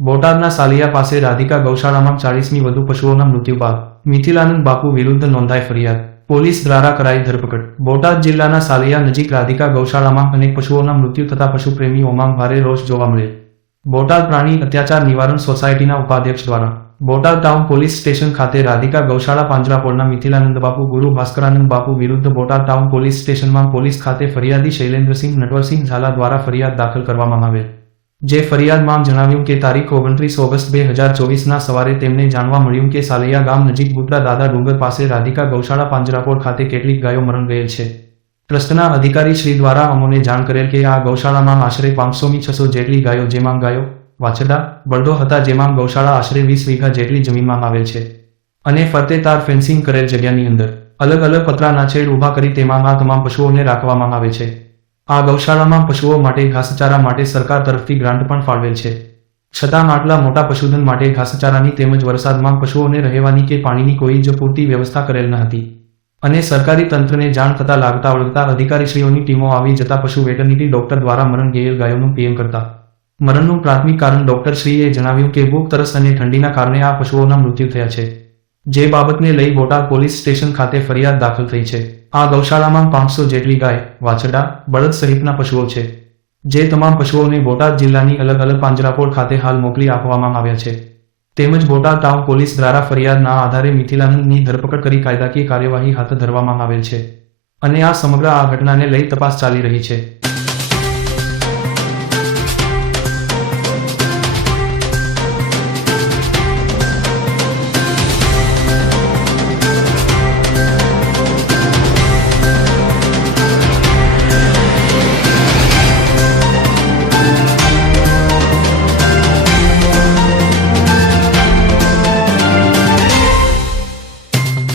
બોટાદના સાલિયા પાસે રાધિકા ગૌશાળામાં 40મી વધુ પશુઓના મૃત્યુ બાદ મિથિલાનંદ બાપુ વિરુદ્ધ નોંધાઈ ફરિયાદ, પોલીસ દ્વારા કરાઈ ધરપકડ. બોટાદ જિલ્લાના સાલિયા નજીક રાધિકા ગૌશાળામાં અનેક પશુઓના મૃત્યુ થતા પશુપ્રેમીઓમાં ભારે રોષ જોવા મળ્યો. બોટાદ પ્રાણી અત્યાચાર નિવારણ સોસાયટીના ઉપાધ્યક્ષ દ્વારા બોટાદ ટાઉન પોલીસ સ્ટેશન ખાતે રાધિકા ગૌશાળા પાંજરાપોળના મિથિલાનંદ બાપુ ગુરુ ભાસ્કરાનંદ બાપુ વિરુદ્ધ બોટાદ ટાઉન પોલીસ સ્ટેશનમાં પોલીસ ખાતે ફરિયાદી શૈલેન્દ્રસિંહ નટવરસિંહ ઝાલા દ્વારા ફરિયાદ દાખલ કરવામાં આવેલ. જે ફરિયાદમાં જણાવ્યું કે તારીખ 29 ઓગસ્ટ 2024ના સવારે તેમને જાણવા મળ્યું કે સાલિયા ગામ નજીક બુટરા દાદા ડુંગર પાસે રાધિકા ગૌશાળા પાંજરાપોળ ખાતે કેટલીક ગાયો મરણ ગયેલ છે. ટ્રસ્ટના અધિકારી શ્રી દ્વારા અમોને જાણ કરેલ કે આ ગૌશાળામાં આશરે 500 થી 600 જેટલી ગાયો જેમાં ગાયો, વાછરડા, બળદો હતા જેમાં ગૌશાળા આશરે 20 વીઘા જેટલી જમીનમાં આવેલ છે અને ફરતે તાર ફેન્સિંગ કરેલ જગ્યાની અંદર અલગ અલગ પતરાના છેડ ઊભા કરી તેમાં આ તમામ પશુઓને રાખવામાં આવે છે. આ ગૌશાળામાં પશુઓ માટે ઘાસચારા માટે સરકાર તરફથી ગ્રાન્ટ પણ ફાળવેલ છે. છતાં આટલા મોટા પશુધન માટે ઘાસચારાની તેમજ વરસાદમાં પશુઓને રહેવાની કે પાણીની કોઈ જ પૂરતી વ્યવસ્થા કરેલ ન હતી અને સરકારી તંત્રને જાણ થતાં લાગતા વળગતા અધિકારીશ્રીઓની ટીમો આવી જતા પશુ વેટરનિટી ડોક્ટર દ્વારા મરણ ગયેલ ગાયોનું પીએમ કરતા મરણનું પ્રાથમિક કારણ ડોક્ટરશ્રીએ જણાવ્યું કે ભૂખ, તરસ અને ઠંડીના કારણે આ પશુઓના મૃત્યુ થયા છે. જે બાબતને લઈ બોટાદ પોલીસ સ્ટેશન ખાતે ફરિયાદ દાખલ થઈ છે. આ ગૌશાળામાં 500 જેટલી ગાય, વાછરડા, બળદ સહિતના પશુઓ છે. જે તમામ પશુઓને બોટાદ જિલ્લાની અલગ અલગ પાંજરાપોળ ખાતે હાલ મોકલી આપવામાં આવ્યા છે. તેમજ બોટાદ ટાઉન પોલીસ દ્વારા ફરિયાદના આધારે મિથિલાનંદની ધરપકડ કરી કાયદાકીય કાર્યવાહી હાથ ધરવામાં આવેલ છે અને આ સમગ્ર ઘટનાને લઈ તપાસ ચાલી રહી છે.